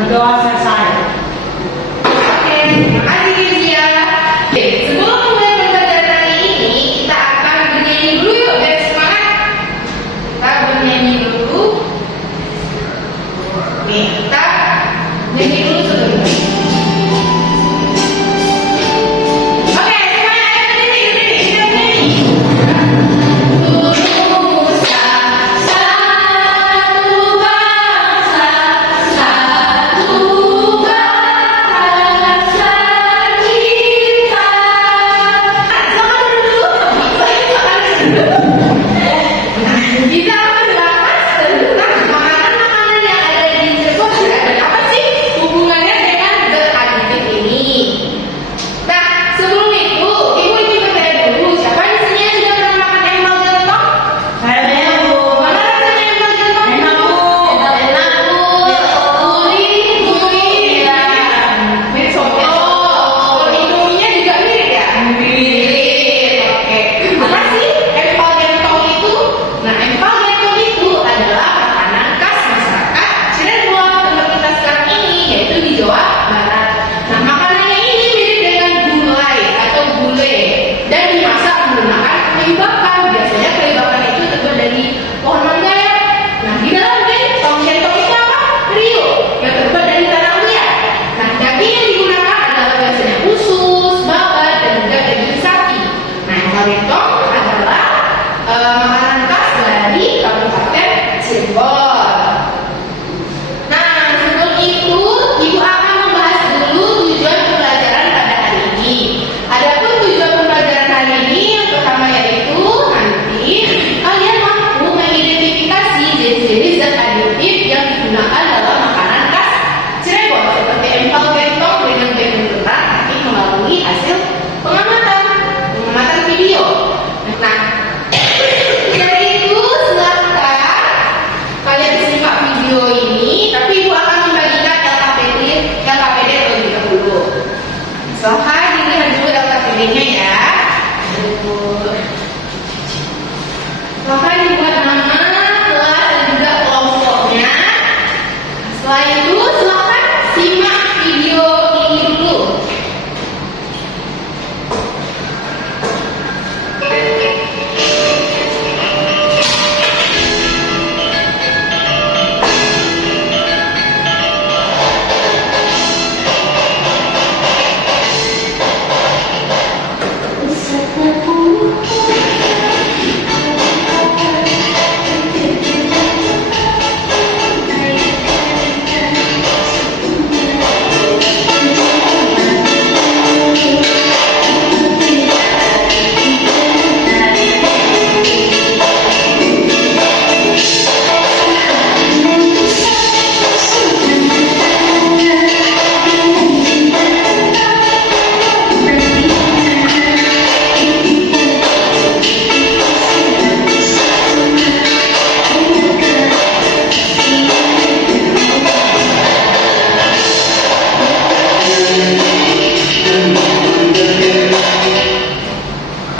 berdoa selesai. Oke, terima kasih Kezia. Oke, sebelum mulai pembelajaran hari ini, kita akan bernyanyi dulu yuk, biar semangat. Kita bernyanyi dulu. Nih, kita nyanyi dulu sebelumnya. Oke, semuanya ayo berdiri, kita bernyanyi. Nusa, satu bangsa, satu bahasa kita. Selamat dulu. Kita membahas tentang makanan-makanan yang ada di Cirebon dan apa sih hubungannya dengan the adjective ini. Nah, sebelum itu, ibu bertanya dulu, siapa di sini yang sudah pernah makan empal gentong? Saya Bu. Mana rasanya empal gentong? Enak, Bu. Enak, Bu. Gurih. Iya. Mirip soto. Kalau hidungnya juga mirip ya? Mirip. Oke. Apa sih empal gentong itu? Nah, empal gentong itu adalah makanan khas masyarakat Cirebon tempat kita sekarang ini, yaitu di Jawa Barat. Nah, makanannya ini mirip dengan gulai atau gulai dan dimasak menggunakan kayu bakar. Biasanya kayu bakar itu terbuat dari pohon mangga ya. Nah, di dalam gentong itu apa? Riuk yang terbuat dari tanah liat. Nah, daging yang digunakan adalah biasanya usus, babat, dan juga daging sapi. Nah, empal gentong adalah makanan khas dari Kabupaten Cirebon. Nah, sebelum itu, Ibu akan membahas dulu tujuan pembelajaran pada hari ini. Adapun tujuan pembelajaran hari ini yang pertama yaitu nanti kalian mampu mengidentifikasi jenis-jenis zat aditif yang digunakan dalam makanan khas Cirebon seperti empal gentong dengan background terang nanti melalui hasil pengamatan video. Nah, dari itu silahkan kalian simak video ini, tapi Ibu akan membagikan LKPD terlebih dahulu. Silahkan dilihat dulu LKPD-nya ya. Silahkan dibuat nama, kelas, dan juga kelompoknya. Setelah itu silahkan simak video ini dulu.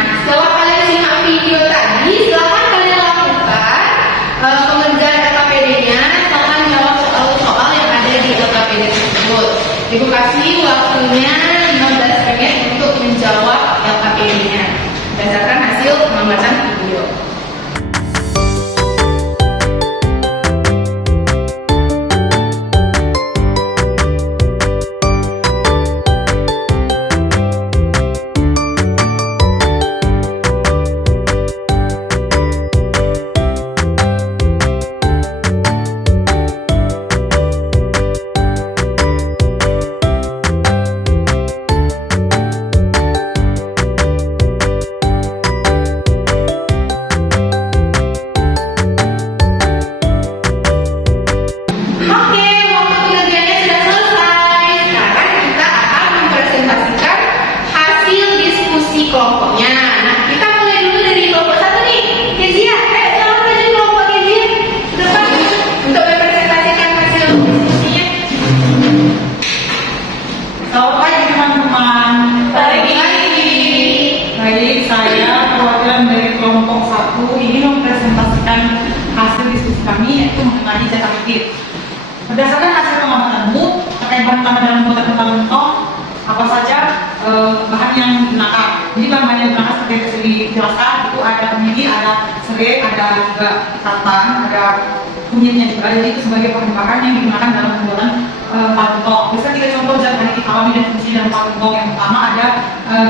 Setelah kalian simak video tadi, silahkan kalian lakukan pengerjaan LKPD-nya. Silahkan jawab soal-soal yang ada di LKPD tersebut. Ibu kasih waktunya 15 menit untuk menjawab LKPD-nya berdasarkan hasil pengamatan video. terkait bahan utama dalam pembuatan kembang mentong, apa saja bahan yang digunakan. Jadi bahan yang digunakan seperti yang sudah dijelaskan, itu ada kemiri, ada serai, ada juga santan, ada kunyitnya juga. Jadi itu sebagai bahan-bahan yang digunakan dalam pembuatan empal gentong. Bisa kita contoh zat adiktif alami dan fungsi dalam empal gentong. Yang pertama ada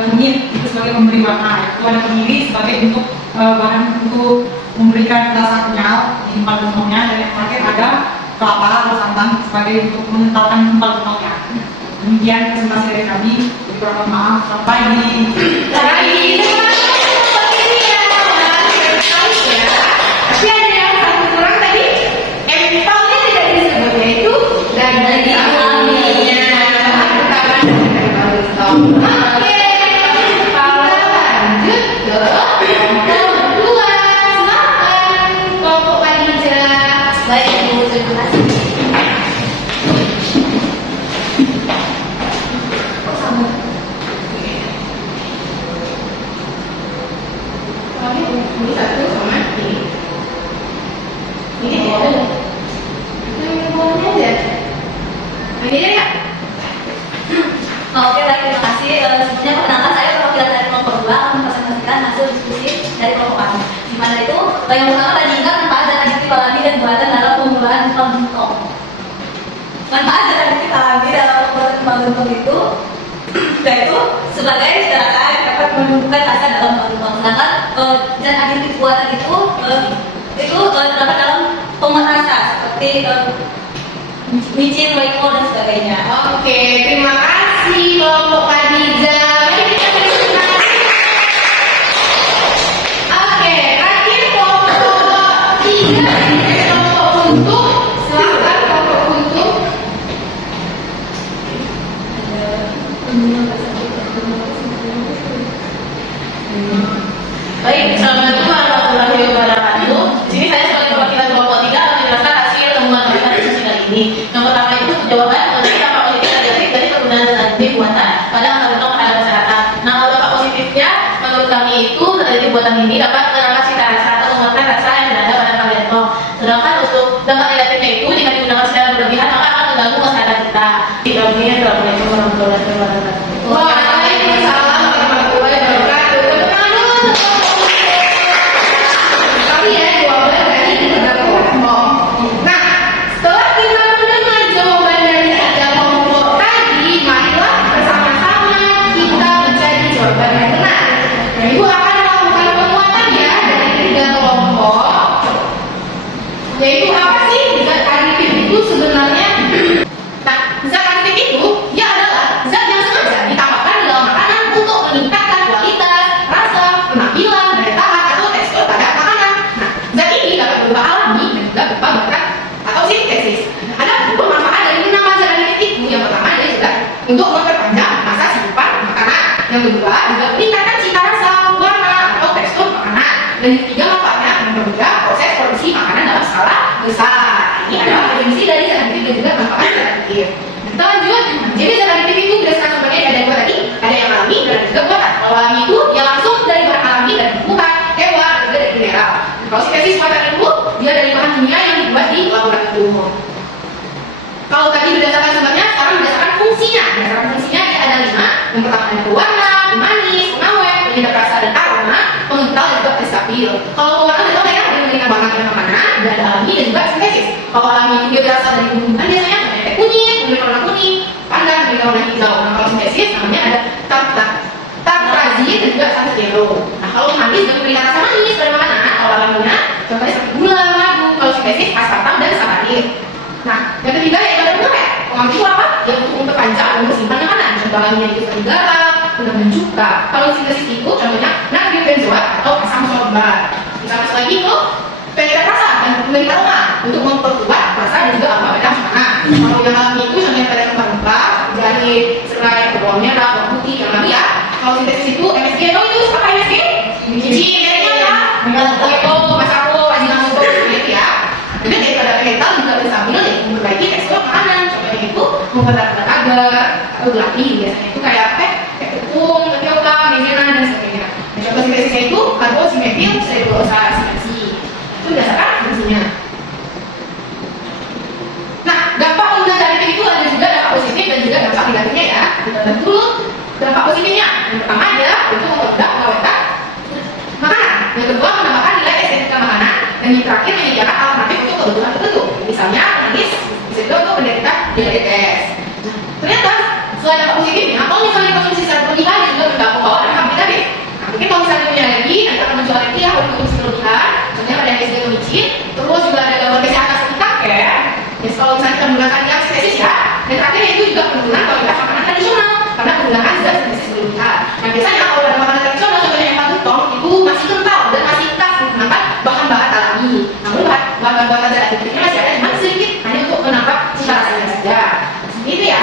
kunyit, itu sebagai pemberi warna. Itu ada kemiri sebagai bentuk bahan untuk memberikan rasa kenyal di empal gentongnya. Dan yang terakhir ada kelapa atau santan sebagai untuk mengentalkan empal gentongnya. Demikian presentasi dari kami. Kurang maaf, sampai di tapi ada yang satu kurang tadi, empalnya tidak disebut, yaitu daging alaminya. Oke, kita lanjut ke kelompok kedua. Silakan kelompok Khadijah. Baik, Ibu, terima kasih. Ini satu sama ini. Ini ada. Ini bolanya aja. Ini aja ya. Oke, baik, terima kasih. Sebelumnya perkenalkan saya perwakilan dari kelompok 2 akan mempresentasikan hasil diskusi dari kelompok kami. Di mana itu yang pertama tadi ingat manfaat dan adiktif alami dan buatan dalam pembuatan empal gentong. Manfaat dan adiktif alami dalam pembuatan empal gentong itu yaitu sebagai rasa yang dapat menumbuhkan rasa dalam empal gentong. Sedangkan zat adiktif buatan itu terdapat dalam pembuatan rasa seperti micin, waiko dan sebagainya. Oke, terima kasih kelompok Khadijah. Mari kita berikan. Oke, terakhir kelompok 3 kelompok untuk. Silakan kelompok untuk. Baik, assalamualaikum warahmatullahi wabarakatuh. Di sini saya sebagai perwakilan kelompok 3 akan menjelaskan hasil temuan kita diskusi kali ini. Yang pertama itu jawaban mengenai dampak positif dan negatif dari penggunaan zat adiktif buatan pada empal gentong terhadap masyarakat. Nah, kalau dampak positifnya menurut kami itu zat adiktif buatan ini dapat menambah cita rasa atau menguatkan rasa yang berada pada empal gentong. Sedangkan untuk dampak negatifnya itu jika digunakan secara berlebihan maka akan mengganggu masyarakat kita. Assalamualaikum warahmatullahi wabarakatuh. Waalaikumsalam warahmatullahi wabarakatuh. Tepuk tangan dulu untuk kelompok ini. Tapi ya jawaban dari tiga kelompok. Nah, setelah kita mendengar jawaban dari tiga kelompok tadi, marilah bersama-sama kita mencari jawaban yang benar. Nah, Ibu akan melakukan penguatan ya dari tiga kelompok. Yaitu apa sih zat adiktif itu sebenarnya? Nah, zat adiktif itu dia adalah zat yang sengaja ditambahkan di dalam makanan untuk meningkatkan kualitas, rasa, penampilan, daya tahan atau tekstur pada makanan. Nah, zat ini dapat berupa alami dan juga berupa bakat atau sintesis. Ada dua manfaat dari menambah zat adiktif itu. Yang pertama adalah juga untuk memperpanjang masa simpan makanan. Yang kedua juga meningkatkan cita rasa, warna atau tekstur makanan. Dan yang ketiga manfaatnya mempermudah proses produksi makanan dalam skala besar. Ini adalah definisi dari zat adiktif dan juga manfaat zat adiktif. Kita lanjut. Jadi zat adiktif itu berdasarkan sebagai ada dua tadi, ada yang alami dan ada juga buatan. Kalau alami itu dia langsung dari bahan alami dan tumbuhan, hewan, dan juga dari mineral. Kalau sintesis buatan itu dia dari bahan kimia yang dibuat di laboratorium. Kalau tadi berdasarkan sumbernya, sekarang berdasarkan fungsinya. Berdasarkan fungsinya dia ada 5. Yang pertama ada pewarna, pemanis, pengawet, penyedap rasa dan aroma, pengental dan juga stabil. Kalau pewarna itu kayak yang memberikan warna yang mana, dan ada alami dan juga sintesis. Kalau alami itu dia berasal dari tumbuhan biasanya ada teh kunyit, memberikan warna kuning, pandan, memberikan warna hijau. Nah, kalau sintesis namanya ada tartrazin dan juga santiero. Nah, kalau manis dia memberikan rasa manis pada makanan. Kalau alaminya contohnya seperti gula, madu. Kalau sintesis aspartam dan sacharin. Nah, yang ketiga yaitu ada pengawet. Pengawet itu apa? Ya untuk memperpanjang umur simpan makanan. Contoh alaminya itu seperti garam, gula dan cuka. Kalau sintesis itu contohnya natrium benzoat atau asam sorbat. Kita masuk lagi ke penyedap rasa dan memberi aroma untuk memperkuat rasa dan juga aroma pada makanan. Kalau yang alami itu contohnya pada rempah-rempah, jahe, serai, bawang merah, bawang putih, yang alami ya. Kalau sintesis itu MSG, atau itu apa MSG? Biji, mereka ya. Itu masako, ajinomoto, seperti itu ya. Jadi daripada vegetal juga berstabil ya memperbaiki tekstur makanan. Contohnya itu memperbaiki agar atau gelati biasanya itu kayak apa? Kayak tepung, tapioka, maizena dan sebagainya. Nah, contoh sintesisnya itu karbosimetil selulosa asinasi. Itu berdasarkan fungsinya. Nah, dampak penggunaan zat adiktif itu ada juga dampak positif diabetes. Nah, ternyata selain dampak positifnya, kalau misalnya konsumsi secara berlebihan juga berdampak membawa dampak negatif. Nah, mungkin kalau misalnya punya alergi, nanti akan muncul alergi yang harus konsumsi berlebihan. Contohnya pada yang disebut micin, terus juga ada gangguan kesehatan sekitar ya. Ya kalau misalnya kita menggunakan yang sintesis ya, dan terakhir itu juga penurunan kualitas makanan tradisional karena penggunaan zat sintesis berlebihan. Nah biasanya kalau ada makanan tradisional contohnya empal gentong itu masih kental dan masih khas menggunakan bahan-bahan alami. Namun bahan buatan zat aditifnya masih ada, cuma sedikit hanya untuk menambah cita rasanya saja. Seperti itu ya.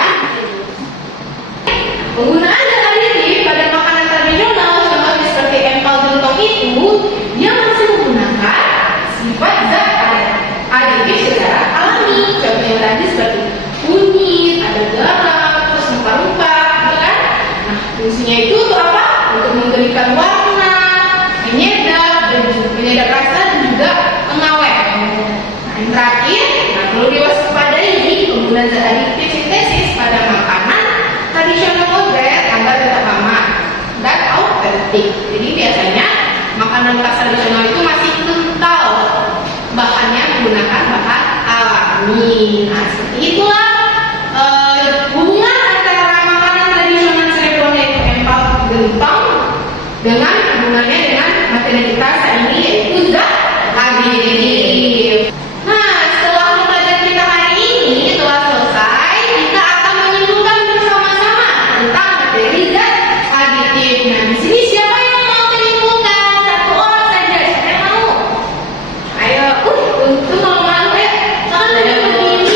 Penggunaan zat aditif pada makanan tradisional contohnya seperti empal gentong itu dia masih menggunakan sifat zat aditif secara alami. Contohnya tadi seperti kunyit, ada garam, terus rempah-rempah, gitu kan? Nah, fungsinya itu untuk apa? Untuk memberikan warna, penyedap, dan juga penyedap rasa dan juga pengawet. Nah, yang terakhir, perlu diwaspadai penggunaan zat aditif sintesis pada makanan tradisional modern agar tetap aman dan autentik. Jadi biasanya makanan khas tradisional itu masih kental, bahannya menggunakan bahan alami. Nah, seperti itulah hubungan antara makanan tradisional Cirebon yaitu empal gentong dengan hubungannya dengan materi kita saat ini yaitu zat aditif. Nah, setelah pembelajaran kita hari ini telah selesai, kita akan menyimpulkan bersama-sama tentang materi zat aditif. Nah, di sini siapa yang mau menyimpulkan? Satu orang saja. Siapa yang mau? Ayo, untuk malu-malu ya. Jangan berdiri.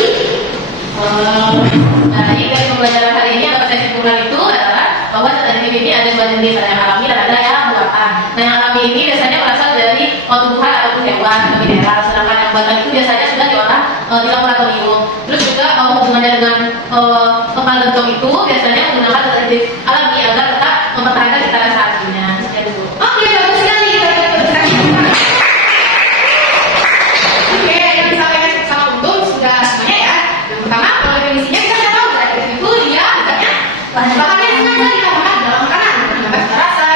Nah, jadi dari pembelajaran hari ini dapat saya simpulkan itu adalah bahwa zat aditif ini ada dua jenis, ada yang alami dan ada yang buatan. Nah, yang alami ini biasanya berasal dari tumbuhan ataupun hewan atau mineral, sedangkan yang buatan itu biasanya sudah diolah di laboratorium. Terus juga hubungannya dengan empal gentong itu biasanya menggunakan zat aditif alami agar tetap mempertahankan cita rasa aslinya. Sekian dulu. Oke, bagus sekali. Oke, yang disampaikan sama Untung sudah semuanya ya. Yang pertama, kalau definisinya kita sudah tahu zat aditif itu dia misalnya bahannya sengaja ditambahkan dalam makanan untuk menambah cita rasa,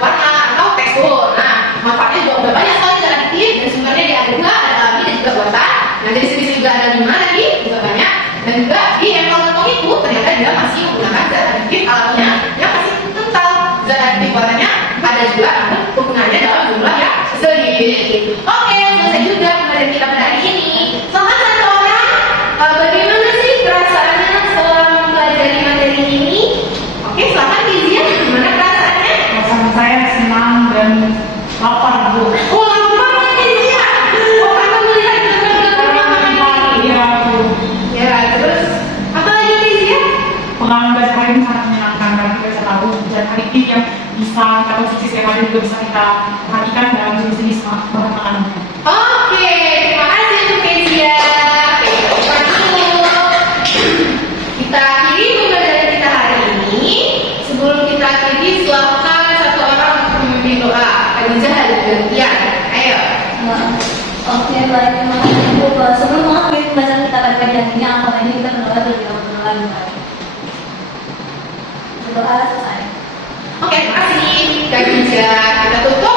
warna atau tekstur. Nah, manfaatnya juga udah banyak sekali zat aditif dan sumbernya dia ada dua, ada alami dan juga buatan. Nah, jadi sini juga ada 5 lagi, juga banyak. Dan juga di empal gentong itu ternyata dia masih menggunakan zat aditif alaminya yang masih kental. Zat aditif buatannya ada juga, namun penggunaannya dalam jumlah yang sedikit. Oke, selesai juga pembelajaran kita pada hari ini. Selamat satu orang. Bagaimana sih perasaannya setelah mempelajari materi ini? Oke, selamat Kezia. Gimana perasaannya? Perasaan saya senang dan lapar Bu. Oh, lapar kan Kezia? Oh, karena melihat gambar-gambar makanan ini. Iya Bu. Ya, terus apa lagi Kezia? Pengalaman belajar hari ini sangat menyenangkan karena kita bisa tahu zat aditif yang bisa kita konsumsi setiap hari juga bisa kita perhatikan dalam jenis-jenis bahan makanannya. Oke, terima kasih untuk Kezia. Kita akhiri pembelajaran kita hari ini. Sebelum kita akhiri, silakan satu orang untuk memimpin doa. Khadijah ada gantian. Ayo. Oke, baik, terima kasih Bu. Sebelum mengakhiri pembelajaran kita pada pagi hari ini, angkat ini kita berdoa terlebih dahulu. Berdoa selesai. Oke, terima kasih Khadijah. Kita tutup